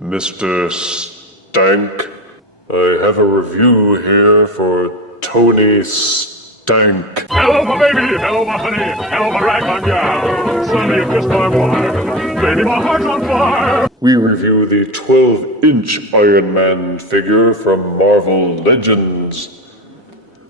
Mr. Stank, I have a review here for Tony Stank. Hello, my baby! Hello, my honey! Hello, my ragtime gal! Sonny, you kissed my wife! Baby, my heart's on fire! We review the 12-inch Iron Man figure from Marvel Legends.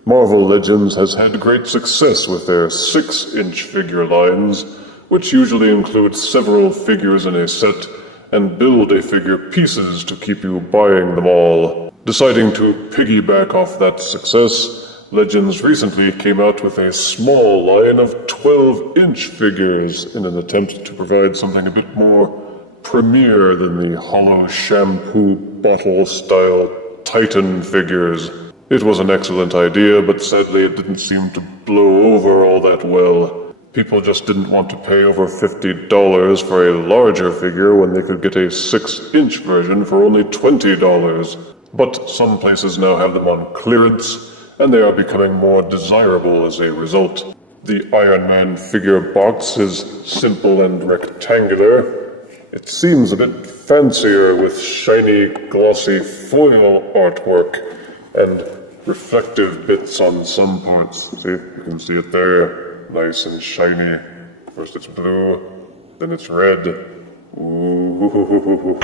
Marvel Legends has had great success with their 6-inch figure lines, which usually include several figures in a set and build a figure pieces to keep you buying them all. Deciding to piggyback off that success, Legends recently came out with a small line of 12-inch figures in an attempt to provide something a bit more premier than the hollow shampoo bottle-style Titan figures. It was an excellent idea, but sadly it didn't seem to blow over all that well. People just didn't want to pay over $50 for a larger figure when they could get a 6-inch version for only $20. But some places now have them on clearance, and they are becoming more desirable as a result. The Iron Man figure box is simple and rectangular. It seems a bit fancier with shiny, glossy foil artwork and reflective bits on some parts. See, you can see it there. Nice and shiny. First it's blue, then it's red. Ooh.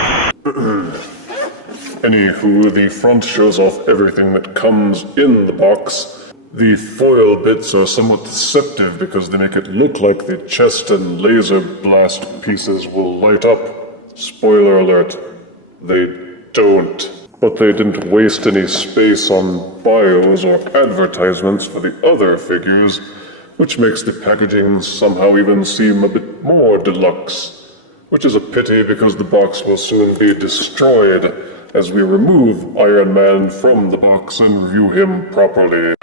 Anywho, the front shows off everything that comes in the box. The foil bits are somewhat deceptive because they make it look like the chest and laser blast pieces will light up. Spoiler alert, they don't. But they didn't waste any space on bios or advertisements for the other figures, which makes the packaging somehow even seem a bit more deluxe. Which is a pity because the box will soon be destroyed as we remove Iron Man from the box and review him properly.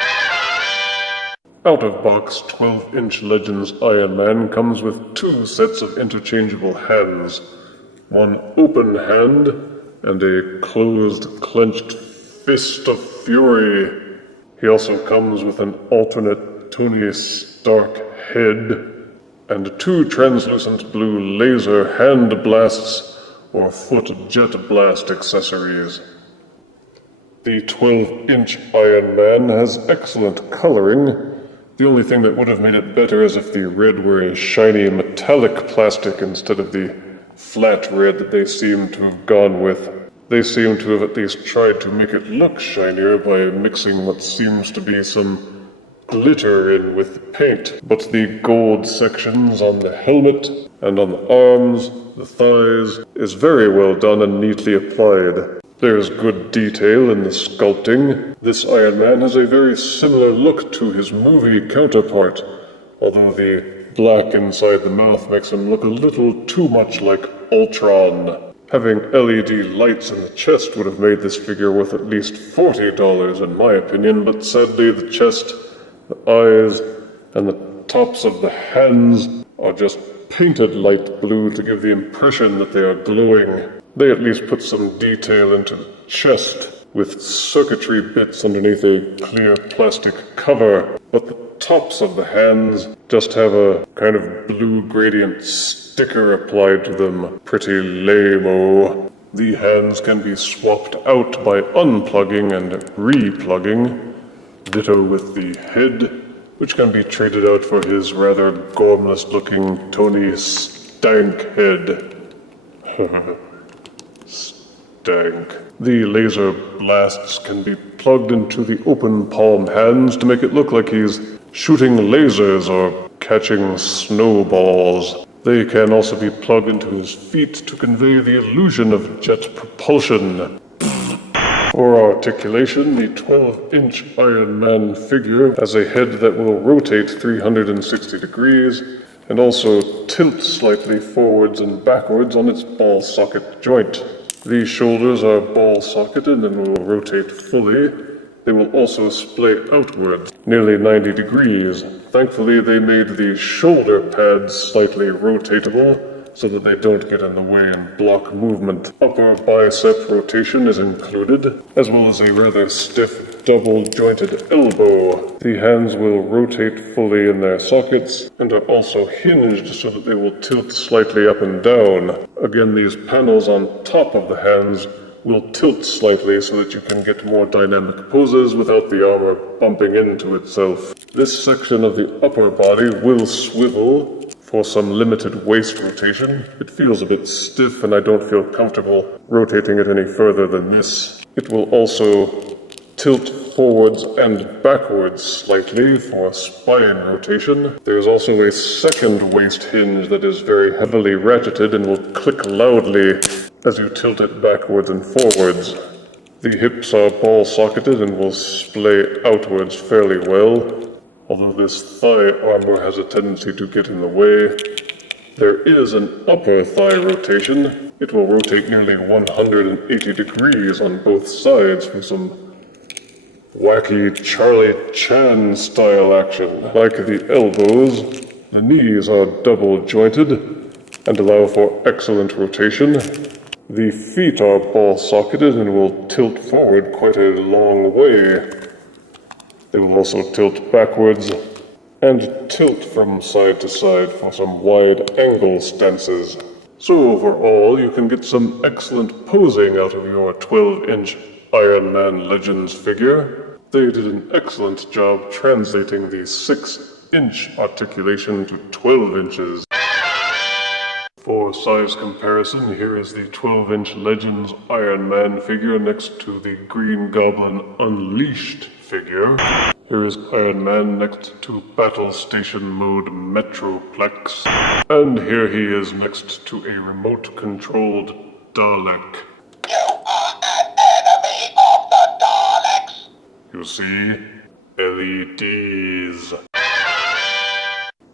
Out-of-box 12-inch Legends Iron Man comes with 2 sets of interchangeable hands. One open hand and a closed, clenched fist of fury. He also comes with an alternate Tony Stark head and 2 translucent blue laser hand blasts or foot jet blast accessories. The 12-inch Iron Man has excellent coloring. The only thing that would have made it better is if the red were a shiny metallic plastic instead of the flat red that they seem to have gone with. They seem to have at least tried to make it look shinier by mixing what seems to be some glitter in with paint. But the gold sections on the helmet and on the arms, the thighs, is very well done and neatly applied. There's good detail in the sculpting. This Iron Man has a very similar look to his movie counterpart, although the black inside the mouth makes him look a little too much like Ultron. Having LED lights in the chest would have made this figure worth at least $40 in my opinion, but sadly the chest, the eyes, and the tops of the hands are just painted light blue to give the impression that they are glowing. They at least put some detail into the chest with circuitry bits underneath a clear plastic cover, but the tops of the hands just have a kind of blue gradient sticker applied to them. Pretty lame-o. The hands can be swapped out by unplugging and re-plugging. Ditto with the head, which can be traded out for his rather gormless-looking Tony Stank head. Stank. The laser blasts can be plugged into the open palm hands to make it look like he's shooting lasers or catching snowballs. They can also be plugged into his feet to convey the illusion of jet propulsion. For articulation, the 12-inch Iron Man figure has a head that will rotate 360 degrees and also tilt slightly forwards and backwards on its ball socket joint. The shoulders are ball socketed and will rotate fully. They will also splay outwards, nearly 90 degrees. Thankfully, they made the shoulder pads slightly rotatable, so that they don't get in the way and block movement. Upper bicep rotation is included, as well as a rather stiff double-jointed elbow. The hands will rotate fully in their sockets and are also hinged so that they will tilt slightly up and down. Again, these panels on top of the hands will tilt slightly so that you can get more dynamic poses without the armor bumping into itself. This section of the upper body will swivel for some limited waist rotation. It feels a bit stiff and I don't feel comfortable rotating it any further than this. It will also tilt forwards and backwards slightly for spine rotation. There's also a second waist hinge that is very heavily ratcheted and will click loudly as you tilt it backwards and forwards. The hips are ball-socketed and will splay outwards fairly well, although this thigh armor has a tendency to get in the way. There is an upper thigh rotation. It will rotate nearly 180 degrees on both sides for some wacky Charlie Chan style action. Like the elbows, the knees are double jointed and allow for excellent rotation. The feet are ball-socketed and will tilt forward quite a long way. They will also tilt backwards and tilt from side to side for some wide angle stances. So overall, you can get some excellent posing out of your 12-inch Iron Man Legends figure. They did an excellent job translating the 6-inch articulation to 12 inches. For size comparison, here is the 12-inch Legends Iron Man figure next to the Green Goblin Unleashed figure. Here is Iron Man next to Battle Station Mode Metroplex. And here he is next to a remote-controlled Dalek. You are an enemy of the Daleks! You see? LEDs.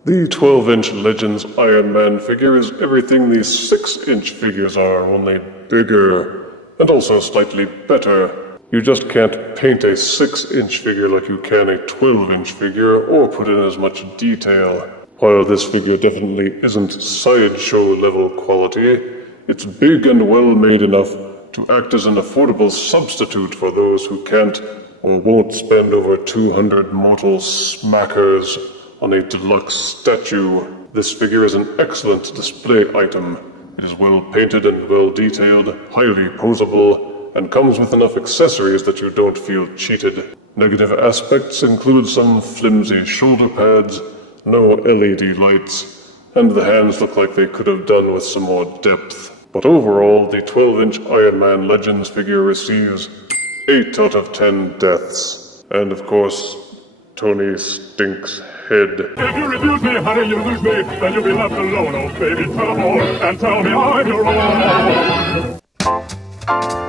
The 12-inch Legends Iron Man figure is everything the 6-inch figures are, only bigger, and also slightly better. You just can't paint a 6-inch figure like you can a 12-inch figure, or put in as much detail. While this figure definitely isn't sideshow level quality, it's big and well made enough to act as an affordable substitute for those who can't or won't spend over 200 mortal smackers on a deluxe statue. This figure is an excellent display item. It is well painted and well detailed, highly posable, and comes with enough accessories that you don't feel cheated. Negative aspects include some flimsy shoulder pads, no LED lights, and the hands look like they could have done with some more depth. But overall, the 12-inch Iron Man Legends figure receives 8 out of 10 deaths. And of course, Tony Stink's head. If you refuse me, honey, you lose me, then you'll be left alone. Oh, baby, tell them all, and tell me I'm your own.